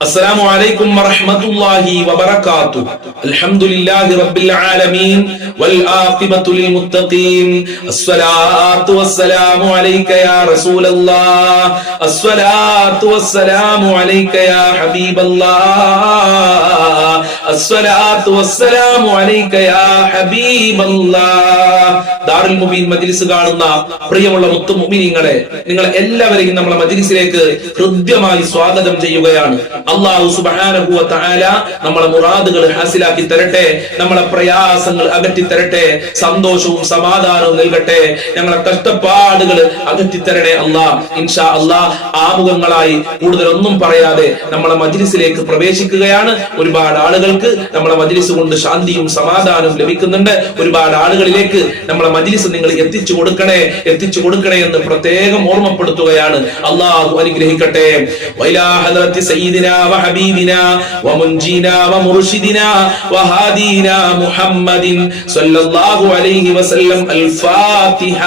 السلام عليكم ورحمة الله وبركاته. الحمد لله رب العالمين والعاقبة للمتقين. الصلاة والسلام عليك يا رسول الله. الصلاة والسلام عليك يا حبيب الله. الصلاة والسلام عليك يا حبيب الله. ദാറുൽ മുബീൻ മജ്ലിസ് കാണുന്ന പ്രിയമുള്ള മുത്തുമുഅ്മിനീങ്ങളെ, നിങ്ങൾ എല്ലാവരെയും നമ്മുടെ മജ്ലിസിലേക്ക് ഹൃദ്യമായി സ്വാഗതം ചെയ്യുകയാണ്. അല്ലാഹു സുബ്ഹാനഹു വ തആല നമ്മളെ മുറാദുകൾ ഹാസിലാക്കി തരട്ടെ, നമ്മളെ പ്രയാസങ്ങൾ അകറ്റി തരട്ടെ, സന്തോഷവും സമാധാനവും നൽകട്ടെ, ഞങ്ങളെ കഷ്ടപ്പാടുകൾ അകറ്റി തരണേ അല്ലാഹ്. ഇൻഷാ അല്ലാഹ് ആമുഖങ്ങളായി കൂടുതലൊന്നും പറയാതെ നമ്മളെ മജ്ലിസിലേക്ക് പ്രവേശിക്കുകയാണ്. ഒരുപാട് ആളുകൾക്ക് നമ്മളെ മജ്ലിസ് കൊണ്ട് ശാന്തിയും സമാധാനവും ലഭിക്കുന്നുണ്ട്. ഒരുപാട് ആളുകളിലേക്ക് നമ്മളെ മജ്ലിസ് നിങ്ങൾ എത്തിച്ചു കൊടുക്കണേ എന്ന് പ്രത്യേകം ഓർമ്മപ്പെടുത്തുകയാണ്. അല്ലാഹു അനുഗ്രഹിക്കട്ടെ. വഇലാ ഹദറത്തി സയ്യിദിനാ വഹബീബിനാ വമുൻജീനാ വമുർശിദിനാ വഹാദീനാ മുഹമ്മദിൻ സ്വല്ലല്ലാഹു അലൈഹി വസല്ലം. അൽ ഫാത്തിഹ.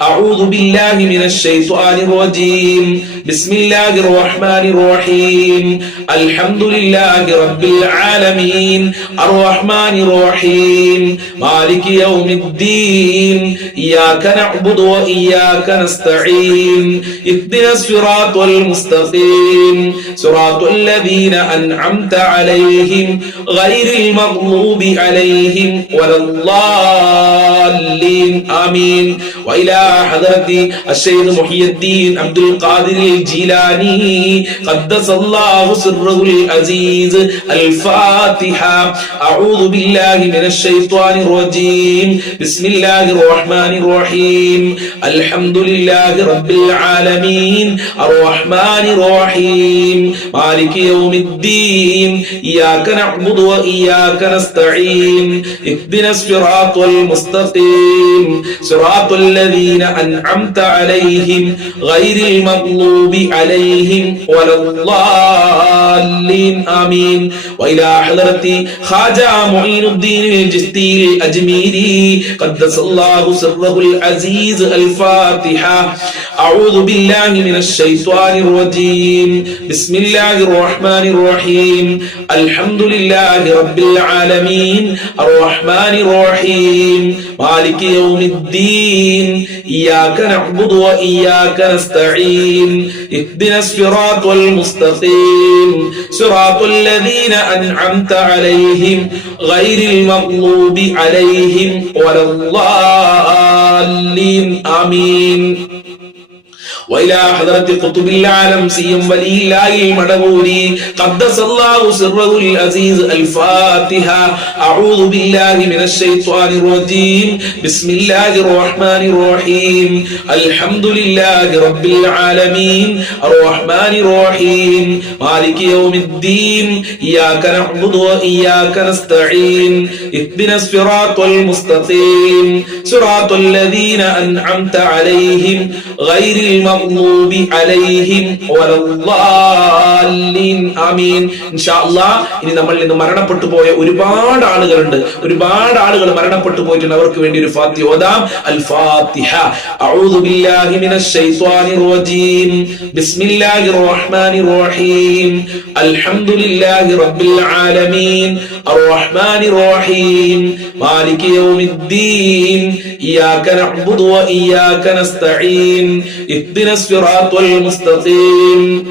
അഊദു ബില്ലാഹി മിനശ് ശൈത്വാനിർ റജീം. ബിസ്മില്ലാഹിർ റഹ്മാനിർ റഹീം. അൽഹംദുലില്ലാഹി റബ്ബിൽ ആലമീൻ അർറഹ്മാനിർ റഹീം മാലികി യൗമിദ്ദീൻ. ഇയ്യാക നഅ്ബുദു വഇയ്യാക നസ്തഈൻ. ഇഹ്ദിനസ് സിറാത്തൽ മുസ്തഖീം സിറാത്തൽ ലദീന അൻഅംത അലൈഹിം ഗൈറിൽ മഗ്ദൂബി അലൈഹിം വലദ്ദാല്ലീൻ. ആമീൻ. വഇലാ ഹദറത്തി അശ്ശൈഖ് മുഹിയുദ്ദീൻ അബ്ദുൽ ഖാദിർ الجيلاني قدس الله سره العزيز. الفاتحة. أعوذ بالله من الشيطان الرجيم. بسم الله الرحمن الرحيم. الحمد لله رب العالمين الرحمن الرحيم مالك يوم الدين. إياك نعبد وإياك نستعين. اهدنا الصراط المستقيم صراط الذين أنعمت عليهم غير المغضوب عليهم ولا الضالين. آمين. وإلى حضرة خواجة معين الدين الجستي الأجميري قدس الله سره العزيز. الفاتحة. أعوذ بالله من الشيطان الرجيم. بسم الله الرحمن الرحيم. الحمد لله رب العالمين الرحمن الرحيم مالك يوم الدين. إياك نعبد وإياك نستعين. اهدنا الصراط المستقيم صراط الذين أنعمت عليهم غير المغضوب عليهم ولا الضالين. آمين. وإلى حضرة قطب العالم سيم ولي الله المدبوري قدس الله سره العزيز. الفاتحة. أعوذ بالله من الشيطان الرجيم. بسم الله الرحمن الرحيم. الحمد لله رب العالمين الرحمن الرحيم مالك يوم الدين. إياك نعبد وإياك نستعين. اهدنا الصراط المستقيم صراط الذين أنعمت عليهم غير المغضوب عليهم ولا الضالين. ആമീൻ. ഇൻഷാ അല്ലാഹ് ഇനി നമ്മളിൽ നിന്ന് മരണപ്പെട്ടു പോയ ഒരുപാട് ആളുകൾ മരണപ്പെട്ടു പോയിട്ടുണ്ട്. അവർക്ക് വേണ്ടി ഒരു ഫാത്തിഹ ഓതാം. അൽ ഫാത്തിഹ. അഊദു ബില്ലാഹി മിനശ് ശൈത്വാനിർ റജീം. ബിസ്മില്ലാഹിർ റഹ്മാനിർ റഹീം. അൽഹംദുലില്ലാഹി റബ്ബിൽ ആലമീൻ അർറഹ്മാനിർ റഹീം മാലികി യൗമിദ്ദീൻ. ഇയ്യാക നഅ്ബുദു വഇയ്യാക നസ്തഈൻ. اهدنا الصراط المستقيم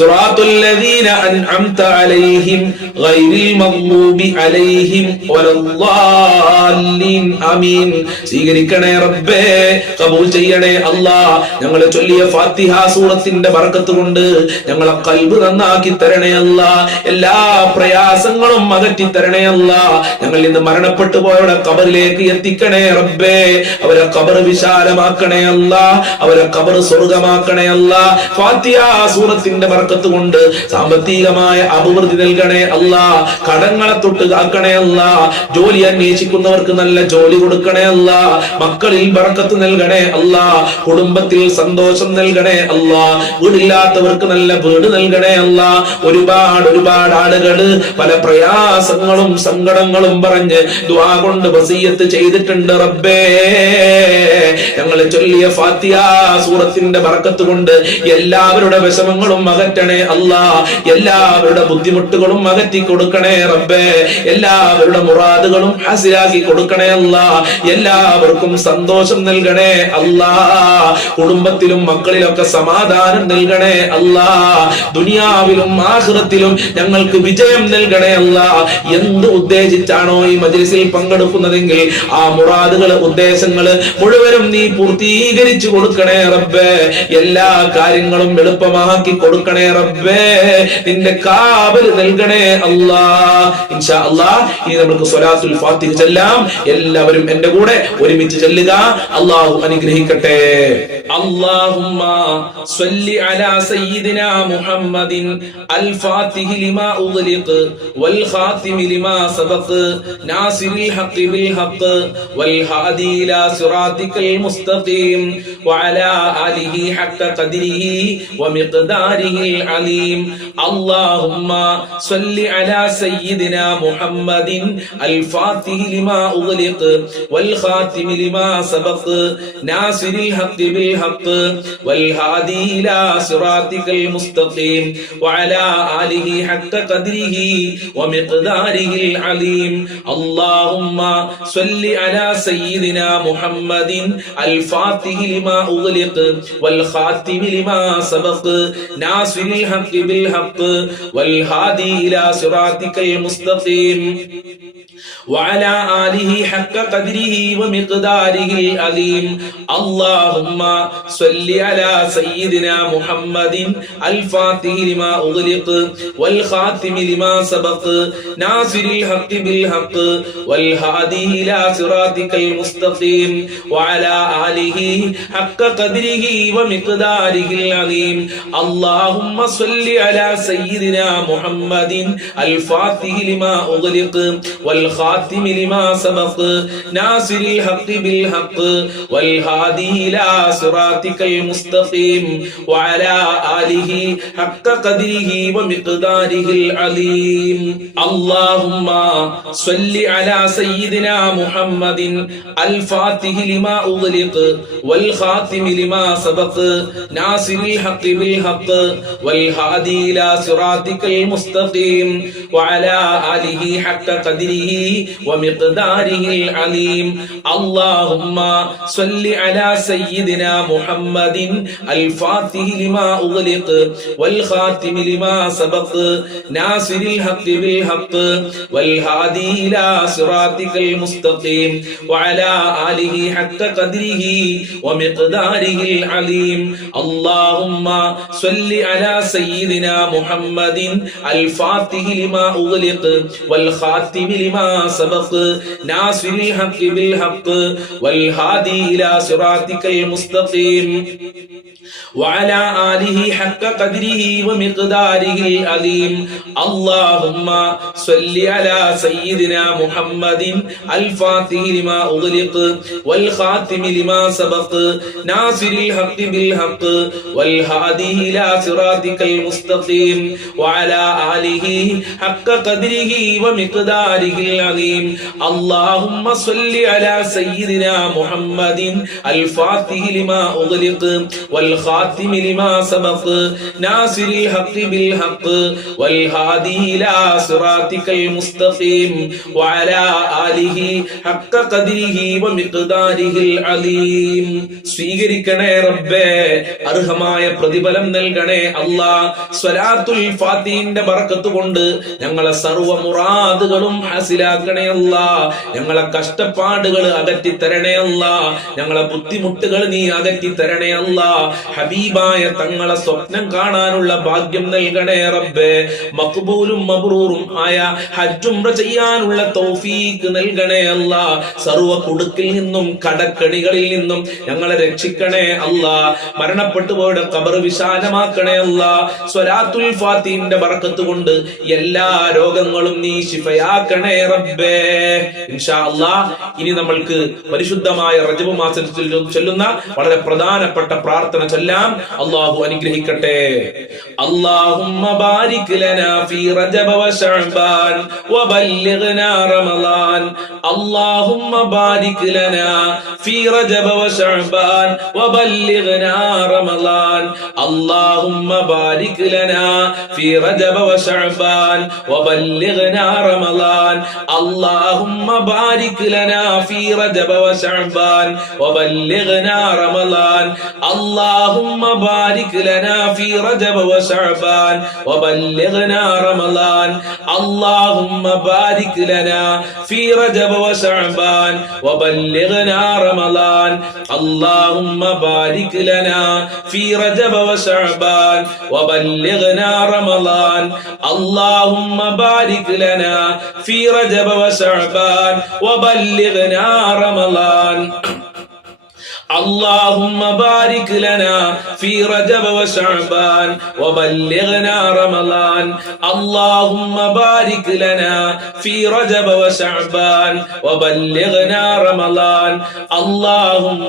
صراط الذين أنعمت عليهم غير المغضوب عليهم ولا الضالين. ആമീൻ. സ്വീകരിക്കണേ റബ്ബേ, കബൂൽ ചെയ്യണേ അല്ലാഹ്. ഞങ്ങൾ ചൊല്ലിയ ഫാത്തിഹ സൂറത്തിന്റെ ബർക്കത്ത് കൊണ്ട് ഞങ്ങളെ ഖൽബ് നന്നാക്കി തരണേ അല്ലാഹ്. എല്ലാ പ്രയാസങ്ങളും അകറ്റി തരണേ അല്ലാഹ്. ഞങ്ങളിൽ നിന്ന് മരണപ്പെട്ടു പോയവരുടെ ഖബറിലേക്ക് എത്തിക്കണേ റബ്ബേ. അവരെ ഖബർ വിശാലമാക്കണേ അല്ലാഹ്. അവരെ ഖബർ സ്വർഗ്ഗമാക്കണേ അല്ലാഹ്. ഫാത്തിഹ സൂറത്തിന്റെ ബർക്കത്ത് കൊണ്ട് സാമ്പത്തികമായ അഭിവൃദ്ധി നൽകണേ അല്ലാഹ്. കടങ്ങളെ തൊട്ട് കാക്കണേ അല്ലാഹ്. ജോലി അന്വേഷിക്കുന്നവർക്ക് നല്ല ജോലി കൊടുക്കണേ അല്ലാഹ്. മക്കളിൽ ബർക്കത്ത് നൽകണേ അല്ലാഹ്. കുടുംബത്തിൽ സന്തോഷം നൽകണേ അല്ലാഹ്. വീടില്ലാത്തവർക്ക് നല്ല വീട് നൽകണേ അല്ലാഹ്. ഒരുപാട് ആളുകൾ പല പ്രയാസങ്ങളും സങ്കടങ്ങളും പറഞ്ഞ് ദുആ കൊണ്ട് വസിയത്ത് ചെയ്തിട്ടുണ്ട് റബ്ബേ. ഞങ്ങൾ ചൊല്ലിയ ഫാത്തിഹ സൂറത്തിന്റെ ബർക്കത്ത് കൊണ്ട് എല്ലാവരുടെ വിഷമങ്ങളും മാറ്റണേ അല്ലാ. എല്ലാവരുടെ ബുദ്ധിമുട്ടുകളും അകറ്റി കൊടുക്കണേ റബ്ബേ. എല്ലാവരുടെ മുറാദുകളും ഹാസിലാക്കി കൊടുക്കണേ അല്ലാ. എല്ലാവർക്കും സന്തോഷം നൽകണേ അല്ലാ. കുടുംബത്തിലും മക്കളിലൊക്കെ സമാധാനം നൽകണേ അല്ലാ. ദുനിയാവിലും ആഖിറത്തിലും ഞങ്ങൾക്ക് വിജയം നൽകണേ അല്ലാ. എന്ത് ഉദ്ദേശിച്ചാണോ ഈ മജ്ലിസിൽ പങ്കെടുക്കുന്നതെങ്കിൽ ആ മുറാദുകള് ഉദ്ദേശങ്ങള് മുഴുവനും നീ പൂർത്തീകരിച്ചു കൊടുക്കണേ റബ്ബേ. എല്ലാ കാര്യങ്ങളും എളുപ്പമാക്കി കൊടുക്കണേ റബ്ബേ. നിന്റെ കാവൽ നൽകണേ അല്ലാ. ഇൻഷാ അല്ലാഹ് ഇനി നമുക്ക് സ്വലാത്തുൽ ഫാത്തിഹ ചൊല്ലാം. എല്ലാവരും എന്റെ കൂടെ ഒരുമിച്ച് ചൊല്ലുക. അല്ലാഹു അനുഗ്രഹിക്കട്ടെ. അല്ലാഹുമ്മ സ്വല്ലി അലാ സയ്യിദിനാ മുഹമ്മദിൻ അൽ ഫാത്തിഹി ലിമാ ഉഗ്ലിഖ് വൽ ഖാതിമി ലിമാ സബഖ് നാസിറിൽ ഹഖ് ബിൽ ഹഖ് വൽ ഹാദി ഇലാ സിറാതിക്കൽ മുസ്തഖീം വഅലാ ആലിഹി ഹഖ ഖദ്രിഹി വമിഖ്ദാരിഹിൽ അലീം. അല്ലാഹുമ്മ സ്വല്ലി അലാ സയ്യിദിനാ മുഹമ്മദിൻ അൽ ഫാത്തിഹി ലിമാ ഉഗ്ലിഖ് വൽ ഖാതിമി ലിമാ സബഖ് നാസിറിൽ ഹഖ് ബിൽ ഹഖ് വൽ ഹാദി ഇലാ സിറാതിക്കൽ മുസ്തഖീം വഅലാ ആലിഹി ഹഖ ഖദ്രിഹി വമിഖ്ദാരിഹിൽ അലീം. അല്ലാഹുമ്മ സ്വല്ലി അലാ സയ്യിദിനാ മുഹമ്മദിൻ അൽ ഫാത്തിഹി ലിമാ ഉഗ്ലിഖ് വൽ ഖാതിമി ലിമാ സബഖ് നാസിറിൽ ഹഖ് ബിൽ ഹഖ് വൽ ഹാദി ഇലാ സിറാതിക്കൽ മുസ്തഖീം وعلى آله حق قدره ومقداره العظيم. اللهم صل على سيدنا محمد الفاتح لما أغلق والخاتم لما سبق ناصر الحق بالحق والهادي إلى صراطك المستقيم وعلى آله حق قدره ومقداره العظيم. اللهم صل على سيدنا محمد الفاتح لما أغلق والخاتم لما سبق ناصر الحق بالحق والهادي إلى صراطك المستقيم وعلى آله حق قدره ومقداره العظيم. اللهم صل على سيدنا محمد الفاتح لما أغلق والخاتم لما سبق ناصر الحق بالحق والهادي إلى صراطك المستقيم وعلى آله حق قدره ومقداره العظيم. اللهم صل على سيدنا محمد الفاتح لما أغلق والخاتم لما سبق ناصر الحق بالحق والهادي إلى صراطك المستقيم وعلى آله حق قدره ومقداره العظيم. اللهم صل على سيدنا محمد الفاتح لما أغلق والخاتم لما سبق ناصر الحق بالحق والهادي إلى صراطك المستقيم وعلى آله حق قدره ومقداره العظيم. اللهم صل على سيدنا محمد الفاتح لما أغلق والخاتم لما سبق ناصر الحق بالحق والهادي إلى صراطك المستقيم وعلى آله حق قدره ومقداره العظيم. اللهم صل على سيدنا محمد الفاتح لما أغلق والخاتم لما سبق ناصر الحق بالحق والهادي إلى صراطك المستقيم وعلى آله حق قدره ومقداره العظيم. സ്വീകരിക്കണേ റബ്ബേ, അർഹമായ പ്രതിഫലം നൽകണേ അല്ലാ. സ്വലാത്തുൽ ഫാത്തിഹിന്റെ ബറക്കത്ത് കൊണ്ട് ഞങ്ങളെ സർവ്വ മുറാദുകളും ഹാസിലാക്കണേ അല്ലാ. ഞങ്ങളെ കഷ്ടപ്പാടുകൾ അകറ്റി തരണേ അല്ലാ. ഞങ്ങളെ ബുദ്ധിമുട്ടുകൾ നീ അകറ്റി തരണേ അല്ലാ. ഹബീബായ തങ്ങളെ സ്വപ്നം കാണാനുള്ള ഭാഗ്യം നൽകണേ റബ്ബേ. മഖ്ബൂലും മബ്റൂറും ആയ ഹജ്ജ് ഉംറ ചെയ്യാനുള്ള തൗഫീഖ് നൽകണേ അല്ലാ. സർവ്വ കുടുക്കിൽ നിന്നും കടക്കണികളിൽ നിന്നും ഞങ്ങളെ രക്ഷിക്കണേ അല്ലാ. മരണപ്പെട്ടു പോയുടെ ഖബർ വിശാലമാക്കണേ അല്ലാ. സ്വലാത്തുൽ ഫാത്തിഹിന്റെ ബറക്കത്ത് കൊണ്ട് എല്ലാ രോഗങ്ങളും നീ ശിഫയാക്കണേ റബ്ബേ. ഇൻഷാ അല്ലാഹ് ഇനി നമ്മൾക്ക് പരിശുദ്ധമായ റജബ് മാസത്തിൽ ചൊല്ലുന്ന വളരെ പ്രധാനപ്പെട്ട പ്രാർത്ഥന ചൊല്ലാം. എല്ലാം അല്ലാഹു അനുഗ്രഹിക്കട്ടെ. അല്ലാഹുമ്മ ബാരിക് ലനാ ഫീ റജബ വ ശഅബാൻ വബല്ലിഗ്നാ റമളാൻ. അല്ലാഹുമ്മ ബാരിക് ലനാ ഫീ റജബ വ ശഅബാൻ വബല്ലിഗ്നാ റമളാൻ. അല്ലാഹുമ്മ ബാരിക് ലനാ ഫീ റജബ വ ശഅബാൻ വബല്ലിഗ്നാ റമളാൻ. അല്ലാഹുമ്മ ബാരിക് ലനാ ഫീ റജബ വ ശഅബാൻ വബല്ലിഗ്നാ റമളാൻ. അല്ലാഹുമ്മ ബാരിക് ലനാ ഫീ റജബ വ ശഅബാൻ വബല്ലിഗ്നാ റമളാൻ. അല്ലാഹുമ്മ ബാരിക് ലനാ ഫീ റജബ വ ശഅബാൻ വബല്ലിഗ്നാ റമളാൻ. അല്ലാഹുമ്മ ബാരിക് ലനാ ഫീ റജബ വ ശഅബാൻ വബല്ലിഗ്നാ റമളാൻ. അല്ലാഹുമ്മ ബാരിക് ലനാ ഫീ റജബ വ ശഅബാൻ വബല്ലിഗ്നാ റമളാൻ. اللهم بارك لنا في رجب وشعبان وبلغنا رمضان. اللهم بارك لنا في رجب وشعبان وبلغنا رمضان. اللهم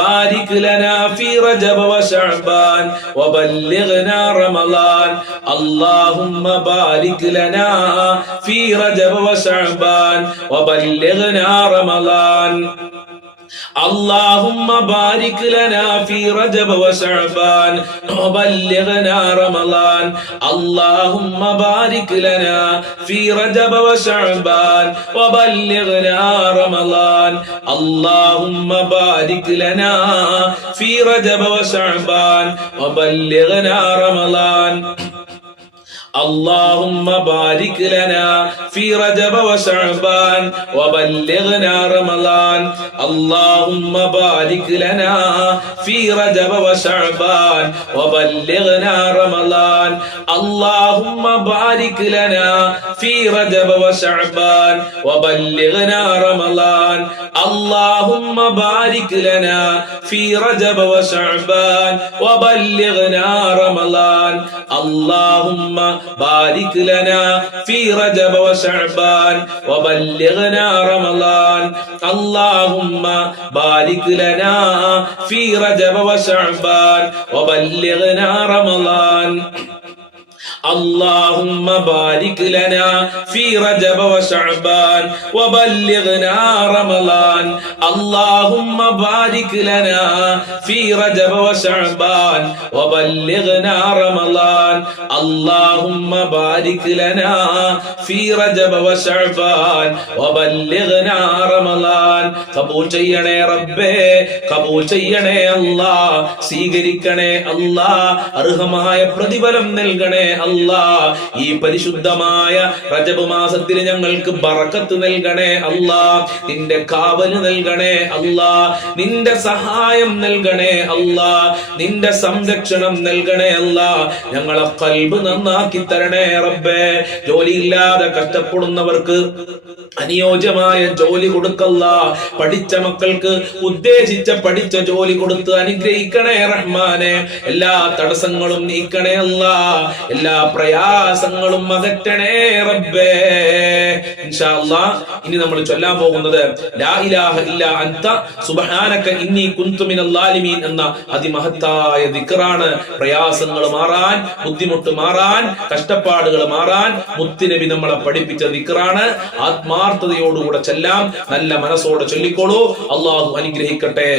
بارك لنا في رجب وشعبان وبلغنا رمضان. اللهم بارك لنا في رجب وشعبان وبلغنا رمضان. اللهم بارك لنا في رجب وشعبان وبلغنا رمضان. اللهم بارك لنا في رجب وشعبان وبلغنا رمضان. اللهم بارك لنا في رجب وشعبان وبلغنا رمضان. اللهم بارك لنا في رجب وشعبان وبلغنا رمضان. اللهم بارك لنا في رجب وشعبان وبلغنا رمضان. اللهم بارك لنا في رجب وشعبان وبلغنا رمضان. اللهم بارك لنا في رجب وشعبان وبلغنا رمضان. اللهم بارك لنا في رجب وشعبان وبلغنا رمضان. اللهم بارك لنا في رجب وشعبان وبلغنا رمضان. اللهم بارك لنا في رجب وشعبان وبلغنا رمضان. اللهم بارك لنا في رجب وشعبان وبلغنا رمضان. اللهم بارك لنا في رجب وشعبان وبلغنا رمضان. قبول ചെയ്യണേ റബ്ബേ, കബൂൽ ചെയ്യണേ അല്ലാ, സ്വീകരിക്കണേ അല്ലാ, അർഹമായ പ്രതിഫലം നൽകണേ അല്ലാ. ഈ പരിശുദ്ധമായ റജബ് മാസത്തിൽ ഞങ്ങൾക്ക് ബറക്കത്ത് നൽകണേ അല്ലാ, നിന്റെ കാവല് നൽകണേ അല്ലാ, നിന്റെ സഹായം നൽകണേ അല്ലാ, നിന്റെ സംരക്ഷണം നൽകണേ അല്ലാ. ഞങ്ങളെ ഖൽബ് നന്നാക്കി തരണേ റബ്ബേ. ജോലിയില്ലാതെ കഷ്ടപ്പെടുന്നവർക്ക് അനുയോജ്യമായ ജോലി കൊടുക്കല്ല. പഠിച്ച മക്കൾക്ക് ഉദ്ദേശിച്ച പഠിച്ച ജോലി കൊടുത്ത് അനുഗ്രഹിക്കണേ റഹ്മാനെ. എല്ലാ തടസ്സങ്ങളും നീക്കണേ അല്ലാ, എല്ലാ പ്രയാസങ്ങളും അകറ്റണേ റബ്ബേ. ഇൻഷാ അല്ലാഹ് ഇനി നമ്മൾ ചൊല്ലാൻ പോകുന്നത് ലാ ഇലാഹ ഇല്ലാ അൻത സുബ്ഹാനക ഇന്നി കുന്തു മിനൽ ളാലിമീൻ എന്ന അതിമഹത്തായ ദിക്റാണ്. പ്രയാസങ്ങൾ മാറാൻ, ബുദ്ധിമുട്ട് മാറാൻ, കഷ്ടപ്പാടുകൾ മാറാൻ മുത്തുനബി നമ്മളെ പഠിപ്പിച്ച ദിക്റാണ്. ആത്മാർത്ഥതയോടുകൂടെ ചെല്ലാം, നല്ല മനസ്സോടെ ചൊല്ലിക്കോളൂ. അല്ലാഹു അനുഗ്രഹിക്കട്ടെ.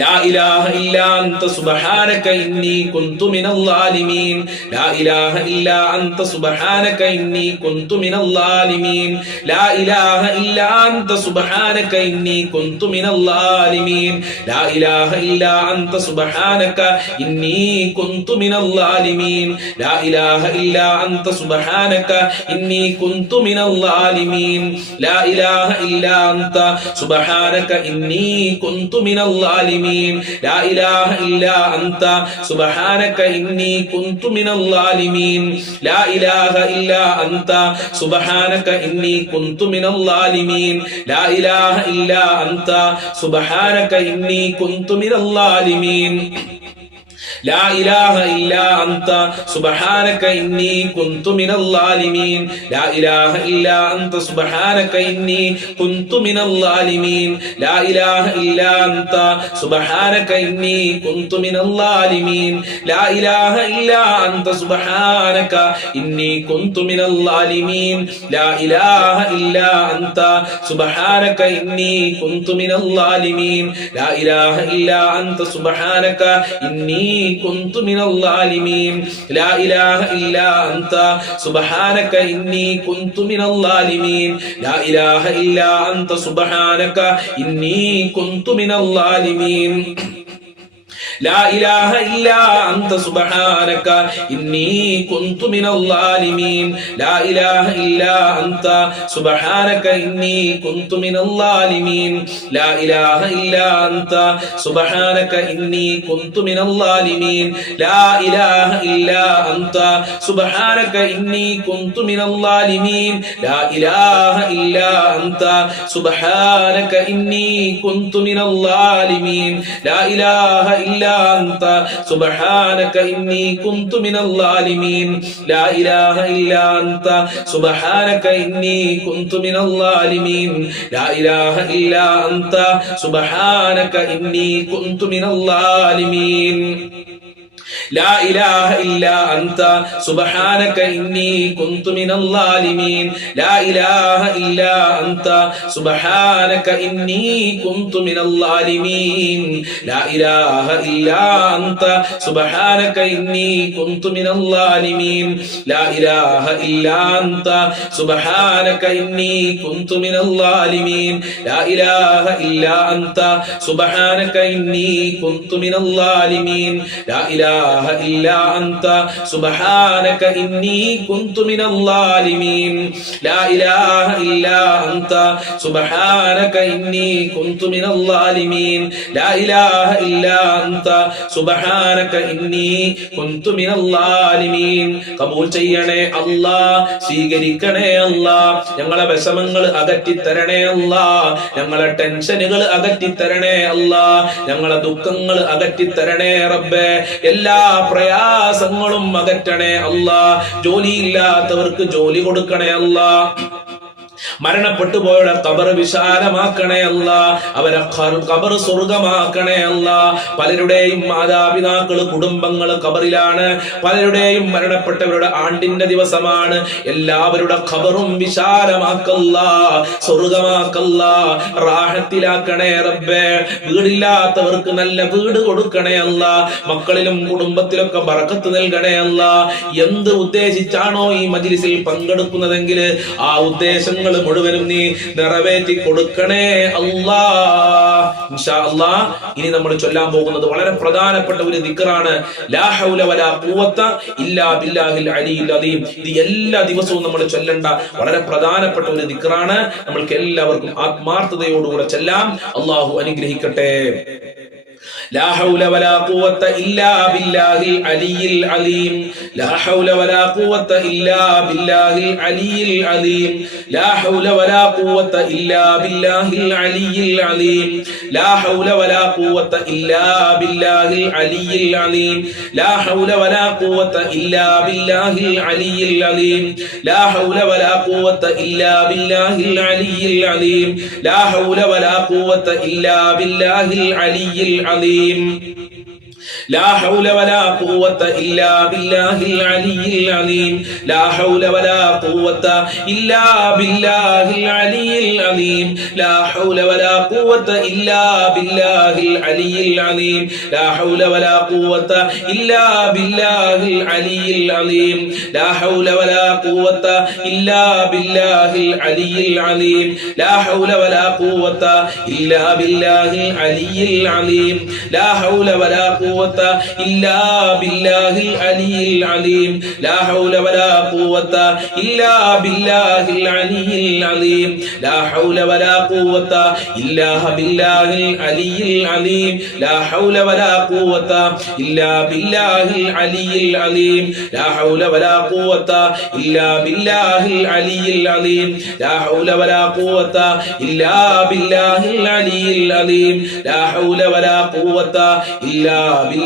لا إله إلا أنت سبحانك إني كنت من الظالمين. لا إله إلا أنت سبحانك إني كنت من الظالمين. لا إله إلا أنت سبحانك إني كنت من الظالمين. لا إله إلا أنت سبحانك إني كنت من الظالمين. لا إله إلا أنت سبحانك إني كنت من الظالمين. لا إله إلا أنت سبحانك إني كنت من الظالمين. لا إله إلا أنت سبحانك إني كنت من الظالمين. لا إله إلا أنت سبحانك إني كنت من الظالمين. لا إله إلا أنت سبحانك إني كنت من الظالمين. ലാ ഇലാഹ ഇല്ലാ അൻത സുബ്ഹാനക ഇന്നി കുന്തു മിനൽ ളാലിമീൻ ലാ ഇലാഹ ഇല്ലാ അൻത സുബ്ഹാനക ഇന്നി കുന്തു മിനൽ ളാലിമീൻ ലാ ഇലാഹ ഇല്ലാ അൻത സുബ്ഹാനക ഇന്നി കുന്തു മിനൽ ളാലിമീൻ ലാ ഇലാഹ ഇല്ലാ അൻത സുബ്ഹാനക ഇന്നി കുന്തു മിനൽ ളാലിമീൻ ലാ ഇലാഹ ഇല്ലാ അൻത സുബ്ഹാനക ഇന്നി കുന്തു മിനൽ ളാലിമീൻ ലാ ഇലാഹ ഇല്ലാ അൻത സുബ്ഹാനക ഇന്നി കുന്തു മിനൽ ളാലിമീൻ ലാ ഇലാഹ ഇല്ലാ അൻത സുബ്ഹാനക ഇന്നി കുന്തു മിനൽ ളാലിമീൻ ലാ ഇലാഹ ഇല്ലാ അൻത സുബ്ഹാനക ഇന്നി കുന്തു മിനൽ ളാലിമീൻ لا إله إلا أنت سبحانك إني كنت من الظالمين لا إله إلا أنت سبحانك إني كنت من الظالمين لا إله إلا أنت سبحانك إني كنت من الظالمين لا إله إلا أنت سبحانك إني كنت من الظالمين لا إله إلا أنت سبحانك إني كنت من الظالمين لا إله إلا أنت سبحانك إني كنت من الظالمين لا إله إلا أنت سبحانك إني كنت من الظالمين لا إله إلا أنت سبحانك إني كنت من الظالمين لا إله إلا أنت سبحانك إني كنت من الظالمين لا إله إلا أنت سبحانك إني كنت من الظالمين لا إله إلا أنت سبحانك إني كنت من الظالمين لا إله إلا أنت سبحانك إني كنت من الظالمين لا إله إلا أنت سبحانك إني كنت من الظالمين لا إله إلا أنت سبحانك إني كنت من الظالمين لا إله إلا أنت سبحانك إني كنت من الظالمين لا إله إلا أنت سبحانك إني كنت من الظالمين قبول ചെയ്യണേ അല്ലാഹ് സ്വീകരിക്കണേ അല്ലാഹ് ഞങ്ങളെ വിഷമങ്ങൾ അകറ്റി തരണേ അല്ലാഹ് ഞങ്ങളെ ടെൻഷനുകൾ അകറ്റി തരണേ അല്ലാഹ് ഞങ്ങളെ ദുഃഖങ്ങൾ അകറ്റി തരണേ റബ്ബേ എല്ലാ പ്രയാസങ്ങളും അകറ്റണേ അല്ലാഹ് ജോലിയില്ലാത്തവർക്ക് ജോലി കൊടുക്കണേ അല്ലാഹ് മരണപ്പെട്ടു പോയവരുടെ ഖബർ വിശാലമാക്കണേ അല്ലാഹ് അവരെ ഖബർ സ്വർഗ്ഗമാക്കണേ അല്ലാഹ് പലരുടെയും മാതാപിതാക്കൾ കുടുംബങ്ങൾ ഖബറിലാണ് പലരുടെയും മരണപ്പെട്ടവരുടെ ആണ്ടിന്റെ ദിവസമാണ് എല്ലാവരുടെ ഖബറും വിശാലമാക്കല്ലാഹ് സ്വർഗ്ഗമാക്കല്ലാഹ് റാഹത്തിലാക്കണേ റബ്ബേ വീടില്ലാത്തവർക്ക് നല്ല വീട് കൊടുക്കണേ അല്ലാഹ് മക്കളിലും കുടുംബത്തിലൊക്കെ ബറക്കത്ത് നൽകണേ അല്ലാഹ് എന്ത് ഉദ്ദേശിച്ചാണോ ഈ മജ്ലിസിൽ പങ്കെടുക്കുന്നതെങ്കിൽ ആ ഉദ്ദേശങ്ങൾ മുഴുവനും നീ നിറവേറ്റി കൊടുക്കണേ അല്ലാഹ് ഇൻഷാ അല്ലാഹ് ഇനി നമ്മൾ ചൊല്ലാൻ പോകുന്നത് വളരെ പ്രധാനപ്പെട്ട ഒരു ദിക്റാണ് ലാ ഹൗല വലാ ഖുവത ഇല്ലാ ബില്ലാഹിൽ അലിയിൽ അദീം ഇത് എല്ലാ ദിവസവും നമ്മൾ ചൊല്ലേണ്ട വളരെ പ്രധാനപ്പെട്ട ഒരു ദിക്റാണ് നമ്മൾക്ക് എല്ലാവർക്കും ആത്മാർത്ഥതയോടുകൂടെ ചൊല്ലാം അല്ലാഹു അനുഗ്രഹിക്കട്ടെ لا حول ولا قوة إلا بالله العلي العظيم لا حول ولا قوة إلا بالله العلي العظيم لا حول ولا قوة إلا بالله العلي العظيم لا حول ولا قوة إلا بالله العلي العظيم لا حول ولا قوة إلا بالله العلي العظيم لا حول ولا قوة إلا بالله العلي العظيم لا حول ولا قوة إلا بالله العلي العظيم لا حول ولا قوة إلا بالله العلي العظيم لا حول ولا قوة إلا بالله العلي العظيم لا حول ولا قوة إلا بالله العلي العظيم لا حول ولا قوة إلا بالله العلي العظيم لا حول ولا قوة إلا بالله العلي العظيم لا حول ولا قوة إلا بالله العلي العظيم لا حول ولا قوة إلا بالله العلي العظيم لا حول ولا قوة إلا بالله العلي العظيم لا حول ولا قوة إلا بالله العلي العظيم لا حول ولا قوة إلا بالله العلي العظيم لا حول ولا قوة إلا بالله العلي العظيم لا حول ولا قوة إلا بالله العلي العظيم لا حول ولا قوة إلا بالله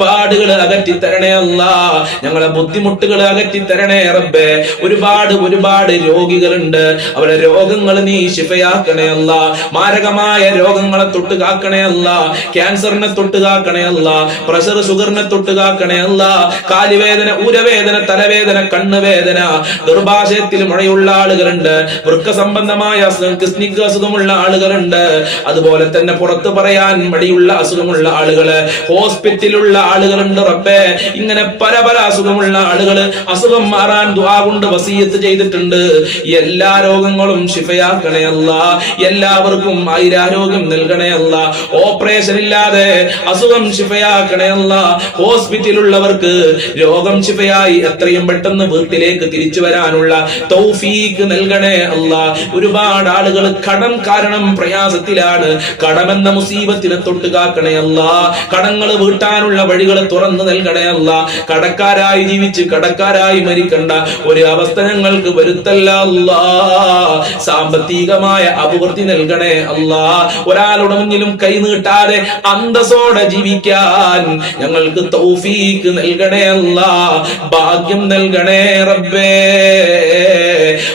കഷ്ടപ്പാടുകൾ അകറ്റി തരണേ അല്ലാ, ഞങ്ങളെ ബുദ്ധിമുട്ടുകൾ അകറ്റി തരണേ റബ്ബേ. ഒരുപാട് രോഗികളുണ്ട്, അവരുടെ രോഗങ്ങൾ നീ ശിഫയാക്കണേ അല്ലാ. മാരകമായ രോഗങ്ങളെ തൊട്ട് കാക്കണേ അല്ലാ, ക്യാൻസറിനെ തൊട്ട് കാക്കണേ അല്ലാ, പ്രഷർ ഷുഗറിനെ തൊട്ട് കാക്കണേ അല്ലാ. കാലുവേദന, ഊരവേദന, തലവേദന, കണ്ണുവേദന, ഗർഭാശയത്തിൽ മുഴയുള്ള ആളുകളുണ്ട്, വൃക്ക സംബന്ധമായ കിഡ്നിക്ക് അസുഖമുള്ള ആളുകളുണ്ട്, അതുപോലെ തന്നെ പുറത്തു പറയാൻ മടിയുള്ള അസുഖമുള്ള ആളുകള്, ഹോസ്പിറ്റലിലുള്ള ആളുകളുണ്ട് റബ്ബേ. ഇങ്ങനെ പല അസുഖമുള്ള ആളുകള് അസുഖം മാറാൻ ദുആ കൊണ്ട് വസിയത്ത് ചെയ്തിട്ടുണ്ട്. എല്ലാ രോഗങ്ങളും ശിഫയാക്കണേ അല്ലാ, എല്ലാവർക്കും ആയുരാരോഗ്യം നൽകണേ അല്ലാ. ഓപ്പറേഷൻ ഇല്ലാതെ അസുഖം ശിഫയാക്കണേ അല്ലാ. ഹോസ്പിറ്റലിലുള്ളവർക്ക് രോഗം ശിഫയായി എത്രയും പെട്ടെന്ന് വീട്ടിലേക്ക് തിരിച്ചു വരാനുള്ള തൗഫീഖ് നൽകണേ അല്ലാ. ഒരുപാട് ആളുകൾ കടം കാരണം പ്രയാസത്തിലാണ്, കടമെന്ന മുസീബത്തിനെ തൊട്ട് കാക്കണേ അല്ലാ. കടങ്ങൾ വീട്ടാനുള്ള വഴികൾ തുറന്നു നൽകണേ അല്ലാ. കടക്കാരായി ജീവിച്ച് കടക്കാരായി മരിക്കണ്ട ഒരു അവസ്ഥ ഞങ്ങൾക്ക് വരുത്തല്ല അല്ലാ. സാമ്പത്തികമായ അഭിവൃദ്ധി നൽകണേ അല്ലാ. ഒരാളുടെ മുന്നിലും കൈ നീട്ടാതെ അന്തസ്സോടെ ജീവിക്കാൻ ഞങ്ങൾക്ക് തൗഫീഖ് നൽകണേ അല്ലാ. ഭാഗ്യം നൽകണേ റബ്ബേ.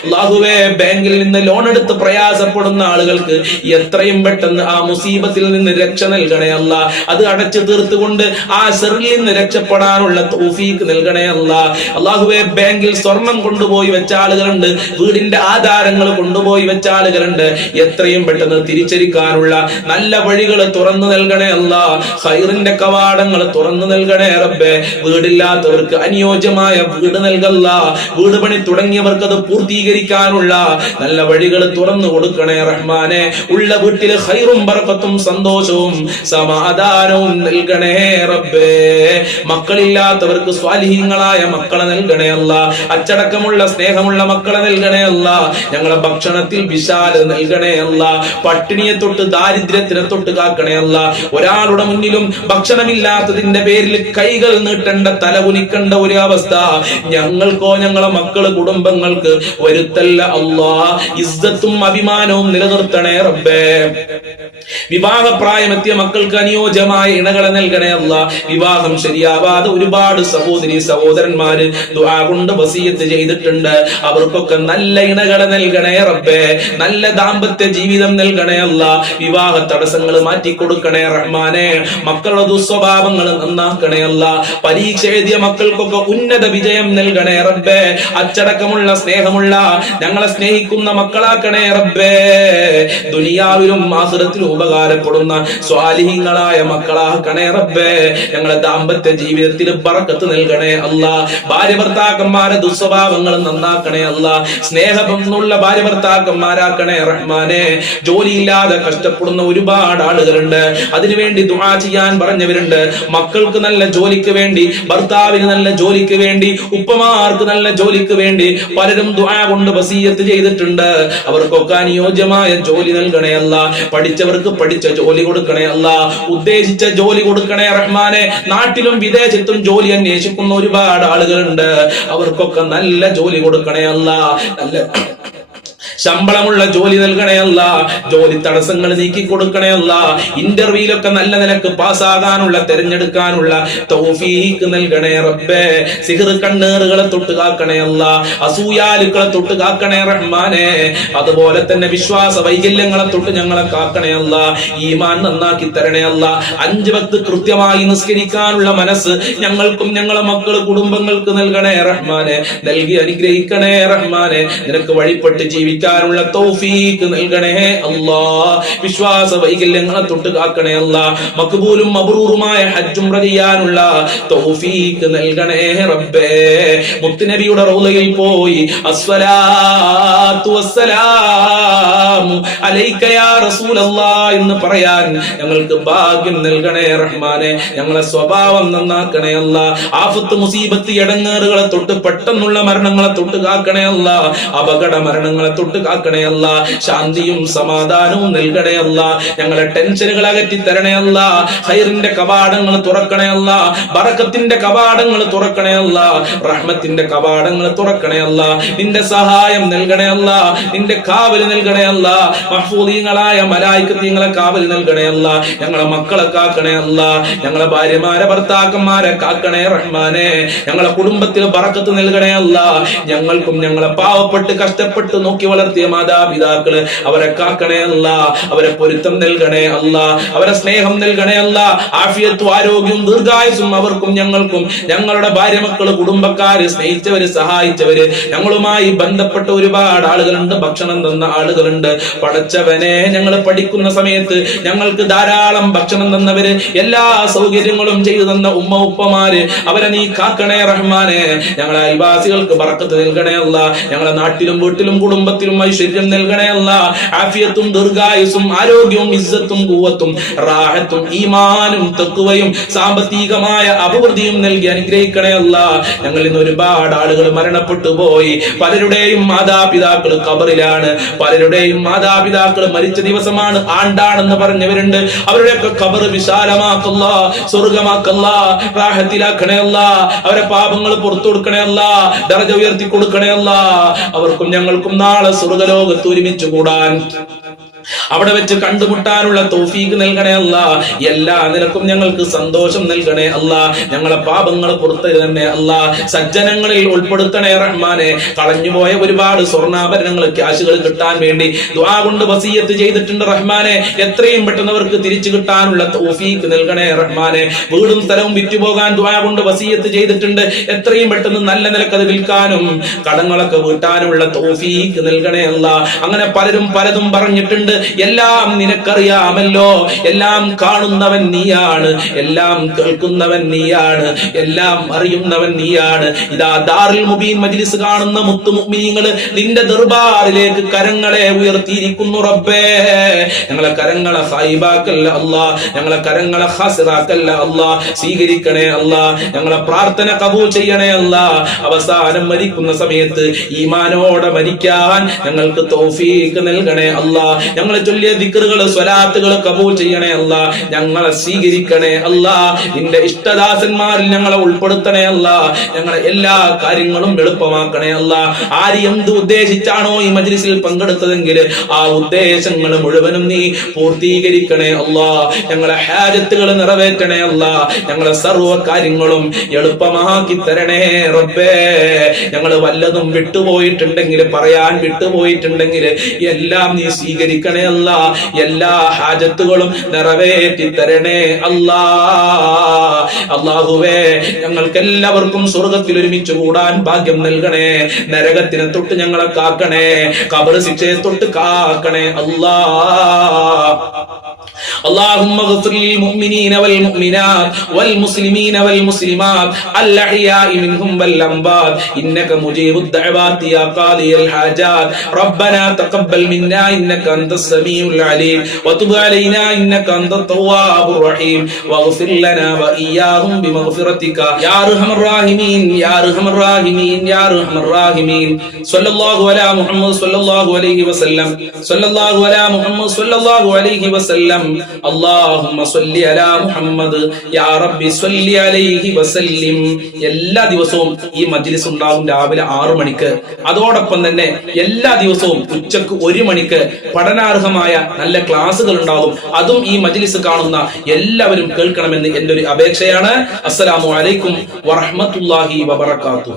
അല്ലാഹുവേ, ബാങ്കിൽ നിന്ന് ലോൺ എടുത്ത് പ്രയാസപ്പെടുന്ന ആളുകൾക്ക് എത്രയും പെട്ടെന്ന് ആ മുസീബത്തിൽ നിന്ന് രക്ഷ നൽകണേ അല്ലാ. അത് അടച്ചു തീർത്തുകൊണ്ട് ആ സെറിൽ നിന്ന് രക്ഷപ്പെടാനുള്ള തൗഫീഖ് നൽകണേ അല്ലാ. അല്ലാഹുവേ, ബാങ്കിൽ സ്വർണം കൊണ്ടുപോയി വെച്ച ആളുകളുണ്ട്, വീടിന്റെ ആധാരങ്ങൾ കൊണ്ടുപോയി വെച്ച ആളുകളുണ്ട്, എത്രയും പെട്ടെന്ന് തിരിച്ചരിക്കാനുള്ള നല്ല വഴികൾ തുറന്നു നൽകണേ അല്ലാ. ഖൈറിന്റെ കവാടങ്ങൾ തുറന്നു നൽകണേ റബ്ബേ. വീടില്ലാത്തവർക്ക് അനുയോജ്യമായ വീട് നൽകല്ല, വീട് പണി തുടങ്ങിയവർക്ക് അത് പൂർത്തീകരിക്കാനുള്ള നല്ല വഴികൾ തുറന്നു കൊടുക്കണേ റഹ്മാനെ. ഉള്ള വീട്ടിൽ ഖൈറും ബർക്കത്തും സന്തോഷവും സമാധാനവും നൽകണേ റബ്ബേ. മക്കളില്ലാത്തവർക്ക് സ്വാലിഹീങ്ങളായ മക്കളെ നൽകണേ അല്ലാ. അച്ചടക്കമുള്ള സ്നേഹമുള്ള മക്കളെ നൽകണേ അല്ലാ. ഞങ്ങളെ ഭക്ഷണത്തിൽ വിശാലത നൽകണേ അല്ലാ. പട്ടിണിയെ തൊട്ട് ദാരിദ്ര്യത്തിനെ തൊട്ട് കാക്കണേ അല്ലാ. ഒരാളുടെ മുന്നിലും ഭക്ഷണമില്ലാത്തതിന്റെ പേരിൽ കൈകൾ നീട്ടേണ്ട, തല കുനിക്കേണ്ട ഒരു അവസ്ഥ ഞങ്ങൾക്കോ ഞങ്ങളെ മക്കള് കുടുംബങ്ങൾക്ക് വരുത്തല്ല അല്ലാ. ഇസ്സത്തും അഭിമാനവും നിലനിർത്തണേ റബ്ബേ. വിവാഹപ്രായമെത്തിയ മക്കൾക്ക് അനുയോജ്യമായ ഇണകളെ നൽകണേ അല്ലാ. വിവാഹം ശരിയാവാതെ ഒരുപാട് സഹോദരി സഹോദരന്മാര് ദുആ കൊണ്ട് വസിയത്ത് ചെയ്തിട്ടുണ്ട്. അവർക്കൊക്കെ നല്ല ഇണകളെ നൽകണേ റബ്ബേ. നല്ല ദാമ്പത്യ ജീവിതം നൽകണേ അല്ലാ. വിവാഹ തടസ്സങ്ങൾ മാറ്റിക്കൊടുക്കണേ റഹ്മാനെ. മക്കളുടെ ദുസ്വഭാവങ്ങൾ നന്നാക്കണേ അല്ലാ. പരീക്ഷ എഴുതിയ മക്കൾക്കൊക്കെ ഉന്നത വിജയം നൽകണേ റബ്ബേ. അച്ചടക്കമുള്ള സ്നേഹമുള്ള ഞങ്ങളെ സ്നേഹിക്കുന്ന മക്കളാക്കണേ റബ്ബേ. ദുനിയാവിലും ആഖിറത്തിലും ഉപകാരപ്പെടുന്ന സ്വാലിഹീങ്ങളായ മക്കളാക്കണേ റബ്ബേ. ഞങ്ങളെ ദാമ്പത്യ ജീവിതത്തിൽ ബറക്കത്ത് നൽകണേ അല്ലാ. ഭാര്യ ഭർത്താക്കന്മാരെ ദുസ്വഭാവങ്ങൾ നന്നാക്കണേ അല്ലാ. സ്നേഹബന്ധമുള്ള ഭാര്യ ഭർത്താക്കന്മാരാക്കണേ റഹ്മാനെ. ജോലിയില്ലാതെ കഷ്ടപ്പെടുന്ന ഒരുപാട് ആളുകളുണ്ട്, അതിനുവേണ്ടി ദുആ ചെയ്യാൻ പറഞ്ഞവരുണ്ട്. മക്കൾക്ക് നല്ല ജോലിക്ക് വേണ്ടി, ഭർത്താവിന് നല്ല ജോലിക്ക് വേണ്ടി, ഉപ്പമാർക്ക് നല്ല ജോലിക്ക് വേണ്ടി പലരും ദുആ കൊണ്ട് വസിയത്ത് ചെയ്തിട്ടുണ്ട്. അവർക്കൊക്കെ അനുയോജ്യമായ ജോലി നൽകണേ അല്ലാ. പഠിച്ചവർക്ക് പഠിച്ച ജോലി കൊടുക്കണേ അല്ലാ. ഉദ്ദേശിച്ച ജോലി കൊടുക്കണേ റഹ്മാനെ. നാട്ടിലും വിദേശത്തും ജോലി അന്വേഷിക്കുന്ന ഒരുപാട് ആളുകളുണ്ട്, അവർക്കൊക്കെ നല്ല ജോലി കൊടുക്കണേ അല്ലാ. നല്ല ശമ്പളമുള്ള ജോലി നൽകണേ അല്ല. ജോലി തടസ്സങ്ങൾ നീക്കി കൊടുക്കണേ അല്ല. ഇന്റർവ്യൂലൊക്കെ നല്ല നിലക്ക് പാസ്സാകാനുള്ള, തെരഞ്ഞെടുക്കാനുള്ള തൗഫീഖ് നൽകണേ റബ്ബേ. സിഹ്ർ കണ്ണേറുകളെ തൊട്ട് കാക്കണേ അല്ല. അസൂയാലുക്കളെ തൊട്ട് കാക്കണേ റഹ്മാനെ. അതുപോലെ തന്നെ വിശ്വാസ വൈകല്യങ്ങളെ തൊട്ട് ഞങ്ങളെ കാക്കണേ അല്ല. ഈമാൻ നന്നാക്കി തരണേ അല്ല. 5 വക്ത് കൃത്യമായി നിസ്കരിക്കാനുള്ള മനസ്സ് ഞങ്ങൾക്കും ഞങ്ങളെ മക്കള് കുടുംബങ്ങൾക്ക് നൽകണേ റഹ്മാനെ. നൽകി അനുഗ്രഹിക്കണേ റഹ്മാനെ. നിനക്ക് വഴിപ്പെട്ട് ജീവിക്കാൻ തൗഫീഖ് നൽകണേ അല്ലാ. വിശ്വാസ വൈകല്യങ്ങളെ തൊട്ട് കാക്കണേ അല്ലാ. മഖ്ബൂലും മബ്റൂറുമായ ഹജ്ജ് ഉംറ ചെയ്യാനുള്ള തൗഫീഖ് നൽകണേ റബ്ബേ. മുത്തുനബിയുടെ റൗളയിൽ പോയി അസ്സലാത്തു വസ്സലാമു അലൈക യാ റസൂലല്ലാഹ് എന്ന് പറയാൻ ഞങ്ങൾക്ക് ഭാഗ്യം നൽകണേ റഹ്മാനെ. ഞങ്ങളെ സ്വഭാവം നന്നാക്കണേ അല്ലാ. ആഫത്ത് മുസീബത്ത് ഇടങ്ങേറുകളെ തൊട്ട്, പെട്ടെന്നുള്ള മരണങ്ങളെ തൊട്ട് കാക്കണേ അല്ലാ. അപകട മരണങ്ങളെ തൊട്ട് തൊട്ട് കാക്കണേ അല്ലാ. ശാന്തിയും സമാധാനവും നൽകണേ അല്ലാ. ഞങ്ങളെ ടെൻഷനുകൾ അകറ്റി തരണേ അല്ലാ. ഖൈറിന്റെ കവാടങ്ങൾ തുറക്കണേ അല്ലാ. ബറക്കത്തിന്റെ കവാടങ്ങൾ തുറക്കണേ അല്ലാ. റഹ്മത്തിന്റെ കവാടങ്ങൾ തുറക്കണേ അല്ലാ. നിന്റെ സഹായം നൽകണേ അല്ലാ. നിന്റെ കാവൽ നൽകണേ അല്ലാ. മഹ്ഫൂദീങ്ങളായ മലായികത്തീങ്ങളെ കാവൽ നൽകണേ അല്ലാ. ഞങ്ങളെ മക്കളെ കാക്കണേ അല്ലാ. ഞങ്ങളെ ഭാര്യമാരെ ഭർത്താക്കന്മാരെ കാക്കണേ റഹ്മാനെ. ഞങ്ങളെ കുടുംബത്തിൽ ബറക്കത്ത് നൽകണേ അല്ലാ. ഞങ്ങൾക്കും ഞങ്ങളെ പാവപ്പെട്ട് കഷ്ടപ്പെട്ട് നോക്കി വളർത്തിയ മാതാപിതാക്കള് അവരെ കാക്കണേ അല്ലാ. അവരെ പൊരുത്തം നൽകണേ അല്ലാ. അവരെ സ്നേഹം നൽകണേ അല്ലാ. ആഫിയത്തും ആരോഗ്യവും ദീർഘായുസും അവർക്കും ഞങ്ങൾക്കും, ഞങ്ങളുടെ ഭാര്യ മക്കള് കുടുംബക്കാര് സ്നേഹിച്ചവര് സഹായിച്ചവര് ഞങ്ങളുമായി ബന്ധപ്പെട്ട ഒരുപാട് ആളുകളുണ്ട്. ഭക്ഷണം തന്ന ആളുകളുണ്ട്. പടച്ചവനെ, ഞങ്ങൾ പഠിക്കുന്ന സമയത്ത് ഞങ്ങൾക്ക് ധാരാളം ഭക്ഷണം തന്നവര്, എല്ലാ സൗകര്യങ്ങളും ചെയ്തു തന്ന ഉമ്മ ഉപ്പമാര്, അവരെ നീ കാക്കണേ റഹ്മാനെ. ഞങ്ങളെ അയൽവാസികൾക്ക് ബറക്കത്ത് നൽകണേ അല്ലാ. ഞങ്ങളുടെ നാട്ടിലും വീട്ടിലും കുടുംബത്തിലും ഐശ്വര്യം നൽകണേ അല്ലാ. ആഫിയത്തും ദീർഘായുസും ആരോഗ്യവും ഇസ്സത്തും ഖുവത്തും റാഹത്തും ഈമാനും തഖ്വയും സാമ്പത്തികമായ അഭിവൃദ്ധിയും നൽകി അനുഗ്രഹിക്കണേ അല്ലാ. ഞങ്ങളിൽ നിന്ന് ഒരുപാട് ആളുകൾ മരണപ്പെട്ടു പോയി. പലരുടെയും മാതാപിതാക്കൾ ഖബറിലാണ്. പലരുടെയും മാതാപിതാക്കൾ മരിച്ച ദിവസമാണ്, ആണ്ടാണെന്ന് പറഞ്ഞവരുണ്ട്. അവരുടെയൊക്കെ ഖബർ വിശാലമാക്കല്ലാ, സ്വർഗമാക്കല്ലാ, റാഹത്തിലാക്കണേ അല്ലാ. അവരെ പാപങ്ങൾ പുറത്തു കൊടുക്കണേ അല്ലാ. ദർജ ഉയർത്തി കൊടുക്കണേ അല്ലാ. അവർക്കും ഞങ്ങൾക്കും നാളെ സ്വർഗലോകത്ത് ഒരുമിച്ച് കൂടാൻ, അവിടെ വെച്ച് കണ്ടുമുട്ടാനുള്ള തൗഫീഖ് നൽകണേ അല്ലാ. എല്ലാ നിലക്കും ഞങ്ങൾക്ക് സന്തോഷം നൽകണേ അല്ലാ. ഞങ്ങളെ പാപങ്ങൾ പുറത്തു തന്നെ അല്ലാ. സജ്ജനങ്ങളിൽ ഉൾപ്പെടുത്തണേ റഹ്മാനെ. കളഞ്ഞുപോയ ഒരുപാട് സ്വർണ്ണാഭരണങ്ങൾ, ക്യാഷുകൾ കിട്ടാൻ വേണ്ടി ദുആ കൊണ്ട് വസിയത്ത് ചെയ്തിട്ടുണ്ട് റഹ്മാനെ. എത്രയും പെട്ടെന്ന് അവർക്ക് തിരിച്ചു കിട്ടാനുള്ള തൗഫീഖ് നൽകണേ റഹ്മാനെ. വീടും സ്ഥലവും വിറ്റുപോകാൻ ദുആ കൊണ്ട് വസിയത്ത് ചെയ്തിട്ടുണ്ട്. എത്രയും പെട്ടെന്ന് നല്ല നിലക്ക് അത് വിൽക്കാനും കടങ്ങളൊക്കെ വീട്ടാനുള്ള തൗഫീഖ് നൽകണേ അല്ലാ. അങ്ങനെ പലരും പലതും പറഞ്ഞിട്ടുണ്ട്. എല്ലാം നിനക്കറിയാമല്ലോ. എല്ലാം കാണുന്നവൻ നീയാണ്, എല്ലാം കേൾക്കുന്നവൻ നീയാണ്, എല്ലാം അറിയുന്നവൻ നീയാണ്. ഇതാ ദാറുൽ മുബീൻ മജ്ലിസ് കാണുന്ന മുത്തു മുഅ്മിനീങ്ങള് നിന്റെ ദർബാറിലേക്ക് കരങ്ങളെ ഉയർത്തിയിരിക്കുന്നു റബ്ബേ. ഞങ്ങളെ കരങ്ങളെ ഖൈബാക്കല്ല അല്ലാ. ഞങ്ങളെ കരങ്ങളെ ഖാസിറാക്കല്ല അല്ലാ. സ്വീകരിക്കണേ അല്ലാ. ഞങ്ങളെ പ്രാർത്ഥന കബൂൽ ചെയ്യണേ അല്ലാ. അവസാനം മരിക്കുന്ന സമയത്ത് ഈമാനോടെ മരിക്കാൻ ഞങ്ങൾക്ക് തൗഫീഖ് നൽകണേ അല്ലാ. ഞങ്ങളെ ചൊല്ലിയ ദിക്റുകൾ, സ്വലാത്തുകൾ കബൂൽ ചെയ്യണേ അല്ലാ. ഞങ്ങളെ സ്വീകരിക്കണേ അല്ലാ. നിന്റെ ഇഷ്ടദാസന്മാരിൽ ഞങ്ങളെ ഉൾപ്പെടുത്തണേ അല്ലാ. ഞങ്ങളെ എല്ലാ കാര്യങ്ങളും എളുപ്പമാക്കണേ അല്ലാ. ആര് എന്ത് ഉദ്ദേശിച്ചാണോ ഈ മജ്ലിസിൽ പങ്കെടുത്തതെങ്കിൽ ആ ഉദ്ദേശങ്ങൾ മുഴുവനും നീ പൂർത്തീകരിക്കണേ അല്ലാ. ഞങ്ങളെ ഹാജത്തുകൾ നിറവേറ്റണേ അല്ലാ. ഞങ്ങളെ സർവ്വ കാര്യങ്ങളും എളുപ്പമാക്കി തരണേ റബ്ബേ. ഞങ്ങൾ വല്ലതും വിട്ടുപോയിട്ടുണ്ടെങ്കിൽ, പറയാൻ വിട്ടുപോയിട്ടുണ്ടെങ്കിൽ എല്ലാം നീ സ്വീകരിക്കണേ അല്ലാ. എല്ലാ ഹാജത്തുകളും നിറവേറ്റി തരണേ അല്ലാ. അല്ലാഹുവേ, ഞങ്ങൾക്ക് എല്ലാവർക്കും സ്വർഗത്തിൽ ഒരുമിച്ച് കൂടാൻ ഭാഗ്യം നൽകണേ. നരകത്തിനെ തൊട്ട് ഞങ്ങളെ കാക്കണേ. ഖബർ ശിക്ഷയെ തൊട്ട് കാക്കണേ അല്ലാ. اللهم اغفر للمؤمنين والمؤمنات والمسلمين والمسلمات الأحياء منهم والأموات إنك مجيب الدعوات يا قاضي الحاجات. ربنا تقبل منا إنك أنت السميع العليم وتب علينا إنك أنت التواب الرحيم واغفر لنا وإياهم بمغفرتك يا أرحم الراحمين يا أرحم الراحمين يا أرحم الراحمين. صلى الله على محمد صلى الله عليه وسلم صلى الله على محمد صلى الله عليه وسلم. اللهم صل على محمد يا ربي صل عليه وسلم. എല്ലാ ദിവസവും ഈ മജ്ലിസ് ഉണ്ടാകും രാവിലെ 6 മണിക്ക്. അതോടൊപ്പം തന്നെ എല്ലാ ദിവസവും ഉച്ചക്ക് 1 മണിക്ക് പഠനാർഹമായ നല്ല ക്ലാസുകൾ ഉണ്ടാകും. അതും ഈ മജ്ലിസ് കാണുന്ന എല്ലാവരും കേൾക്കണമെന്ന് എൻ്റെ ഒരു അപേക്ഷയാണ്. അസ്സലാമു അലൈക്കും വറഹ്മത്തുള്ളാഹി വബറകാതുഹു.